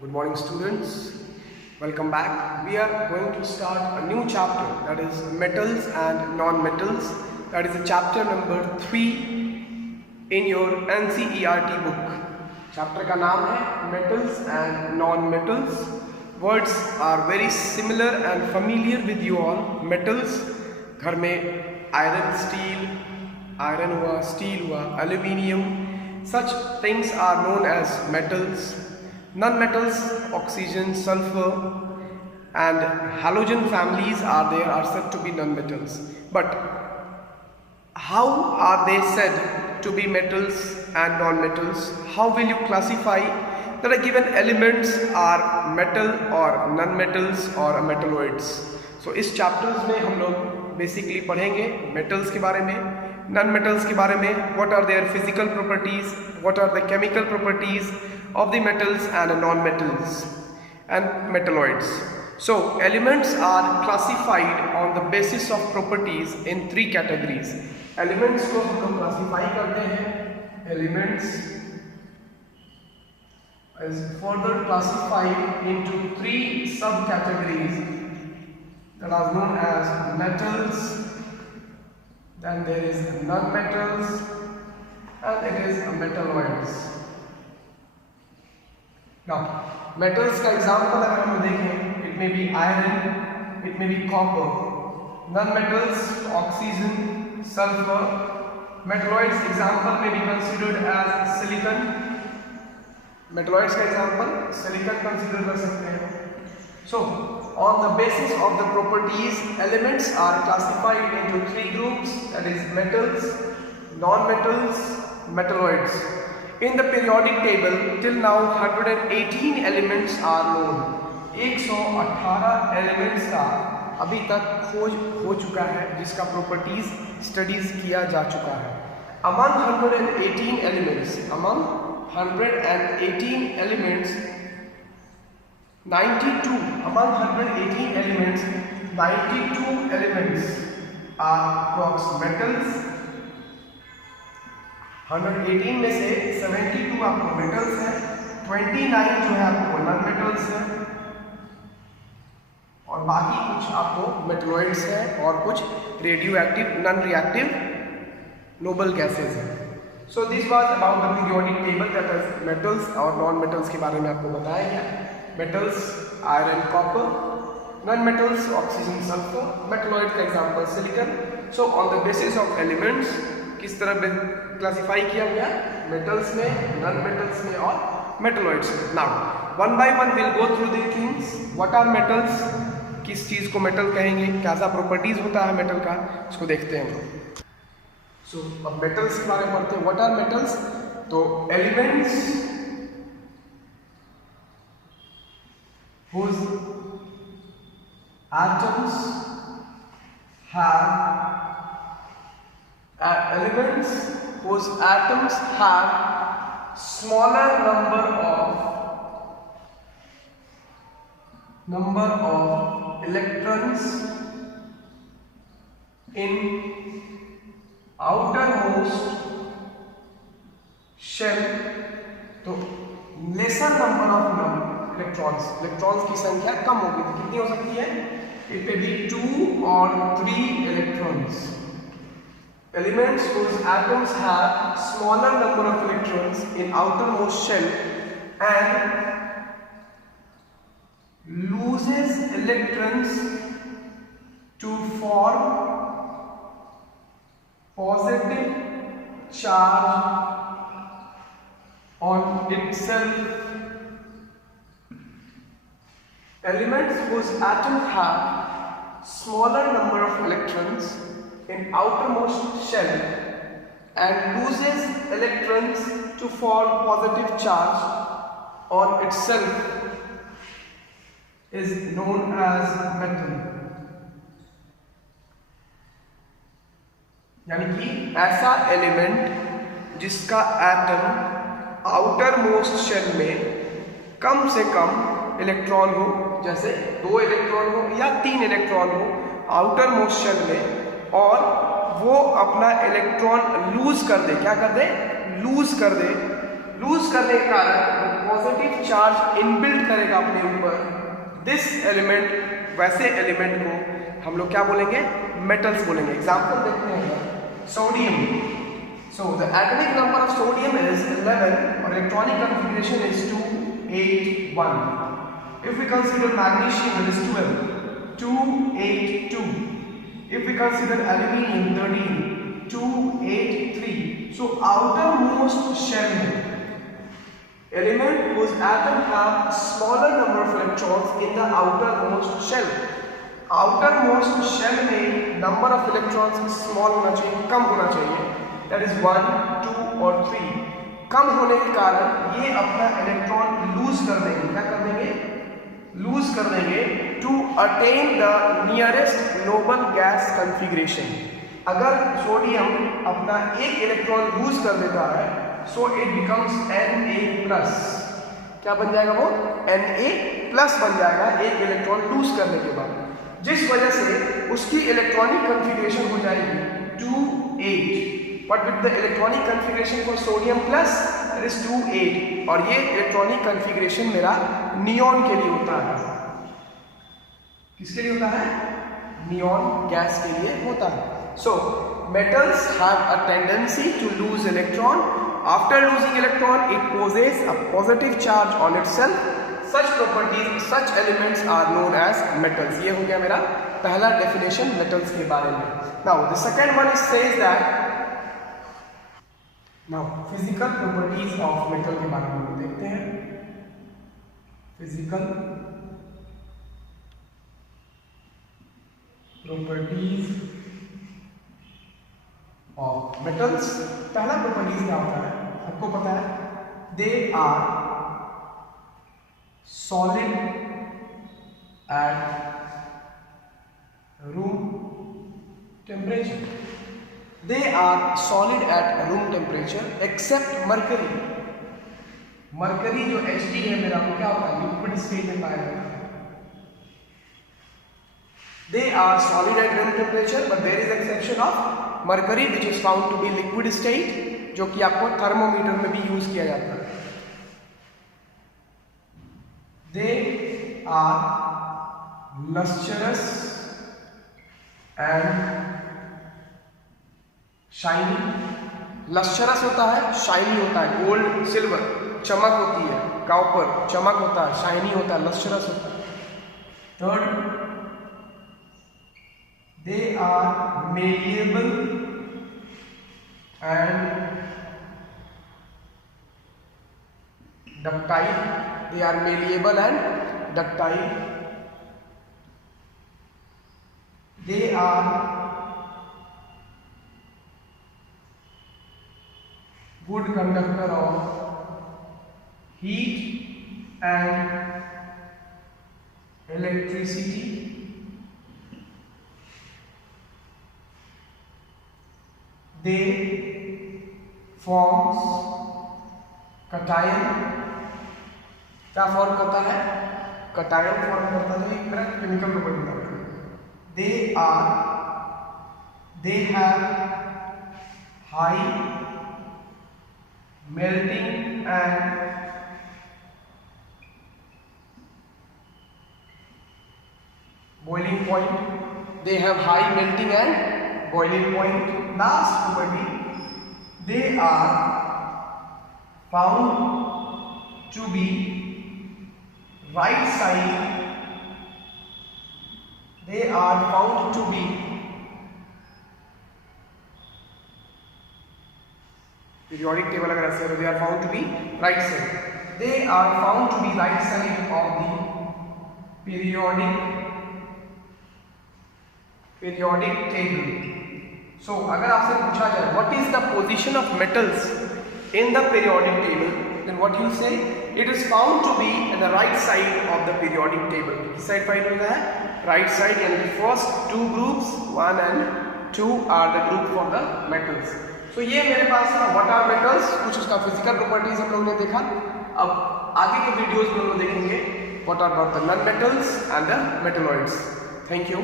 Good morning, students. Welcome back. We are going to start a new chapter, that is metals and non-metals. That is chapter number 3 in your NCERT book. Chapter का नाम है metals and non-metals. Words are very similar and familiar with you all. Metals घर में iron, steel, iron हुआ, steel हुआ, aluminium. Such things are known as metals. Non-metals, oxygen, sulfur and halogen families are said to be non-metals. But how are they said to be metals and non-metals? How will you classify that a given elements are metal or non-metals or metalloids? So इस chapters में हम लोग basically पढ़ेंगे metals के बारे में, non-metals के बारे में, what are their physical properties, what are the chemical properties of the metals and non-metals and metalloids. So elements are classified on the basis of properties in 3 categories. Elements को हम लोग classify करते हैं. Elements is further classified into 3 subcategories that are known as metals, then there is non-metals and it is metalloids. Now, metals का example अगर हम देखें, it may be iron, it may be copper. Non-metals, oxygen, sulfur. Metalloids example may be considered as silicon. Metalloids का example silicon consider कर सकते हैं. So, on the basis of the properties, elements are classified into 3 groups, that is metals, non-metals, metalloids. In the periodic table, till now 118 elements are known. 118 elements का अभी तक खोज हो चुका है, जिसका प्रॉपर्टीज स्टडीज किया जा चुका है. Among 118 elements, 92 among 118 elements, 92 elements are approx metals. 118 में से 72 आपको मेटल्स हैं, 29 जो है आपको नॉन मेटल्स हैं और बाकी कुछ आपको मेटलॉइड्स हैं और कुछ radioactive non reactive noble gases हैं. So this was about the periodic table, that is metals और नॉन मेटल्स के बारे में आपको बताया गया. Metals iron, copper, non metals oxygen, sulphur, metalloid का example silicon. So on the basis of elements किस तरह क्लासिफाई किया गया, मेटल्स में, नॉन मेटल्स में और मेटलॉइड्स में. Now one by one will go through the things. What are metals, किस चीज को मेटल कहेंगे, क्या सा प्रॉपर्टीज होता है मेटल का, इसको देखते हैं हम लोग. सो अब मेटल्स के बारे में पढ़ते हैं. What are metals? तो elements whose atoms have smaller number of electrons in outermost shell. तो lesser number of इलेक्ट्रॉन्स की संख्या कम होगी, तो कितनी हो सकती है? इट मे बी 2 और 3 electrons. Elements whose atoms have smaller number of electrons in outermost shell and loses electrons to form positive charge on itself. Elements whose atoms have smaller number of electrons in outermost shell and loses electrons to form positive charge on itself is known as metal. यानी कि ऐसा element जिसका atom outer most shell में कम से कम electron हो, जैसे 2 electron हो या 3 इलेक्ट्रॉन हो आउटर मोस्ट शेल में, और वो अपना इलेक्ट्रॉन लूज कर दे. क्या कर दे? लूज कर दे. लूज करने के कारण पॉजिटिव चार्ज इनबिल्ट करेगा अपने ऊपर, दिस एलिमेंट, वैसे एलिमेंट को हम लोग क्या बोलेंगे, मेटल्स बोलेंगे। एग्जाम्पल देखते हैं, sodium. So the atomic number of sodium is 11 और electronic configuration is 281। If we consider magnesium it is 12, 282। If we consider aluminium 13, 283. So outermost shell element whose atom have smaller number of electrons in the outermost shell. outermost shell में number of electrons small होना चाहिए, कम होना चाहिए, that is 1, 2 और 3। कम होने के कारण ये अपना इलेक्ट्रॉन लूज कर देंगे। क्या कर देंगे? लूज कर देंगे to attain the nearest noble gas configuration। अगर सोडियम अपना एक इलेक्ट्रॉन लूज कर देता है, सो इट बिकम्स Na+। क्या बन जाएगा वो? Na+ बन जाएगा एक इलेक्ट्रॉन लूज करने के बाद, जिस वजह से उसकी इलेक्ट्रॉनिक कॉन्फ़िगरेशन हो जाएगी 2,8। But with the electronic configuration for sodium plus it is 2,8। और ये इलेक्ट्रॉनिक कॉन्फ़िगरेशन मेरा नियॉन के लिए होता है। किसके लिए होता है? नियॉन गैस के लिए होता है। So metals have a tendency to lose electron. After losing electron, it possesses a positive charge on itself. Such properties, such elements are known as metals. ये हो गया मेरा पहला definition metals के बारे में। Now the second one is says that now physical properties of metal के बारे में देखते हैं। Physical properties of metals। पहला प्रॉपर्टीज क्या होता है, आपको पता है, they are solid at room temperature. They are solid at room temperature except mercury. Mercury जो Hg है मेरा, वो क्या होता है? लिक्विड स्टेट में पाया जाता है। They are solid at room temperature, but there is exception of mercury which is found to be liquid state, जो कि आपको थर्मोमीटर में भी यूज किया जाता है। They are lustrous and shiny। lustrous होता है, shiny होता है, गोल्ड सिल्वर चमक होती है, कॉपर चमक होता है, shiny होता है, lustrous होता है। Third, they are malleable and ductile। they are malleable and ductile। they are good conductor of heat and electricity। they forms cation। क्या फॉर्म करता है? कटायन फॉर्म करता है, एक तरह केमिकल प्रॉपर्टी होता है। they have high melting and boiling point। they have high melting and boiling point। last property, they are found to be right side। they are found to be periodic table अगर ऐसे हो, they are found to be right side। they are found to be right side of the periodic table। So अगर आपसे पूछा जाए what is the position of metals in the periodic table, then what you say? It is found to be in the right side of the periodic table। किस side find होता है? right side, यानी कि first two groups 1 and 2 are the group for the metals। so ये मेरे पास था what are metals, कुछ उसका फिजिकल प्रॉपर्टीज हम लोगों ने देखा। अब आगे के वीडियोस में हम लोग देखेंगे what are about the non metals and the metalloids। Thank you.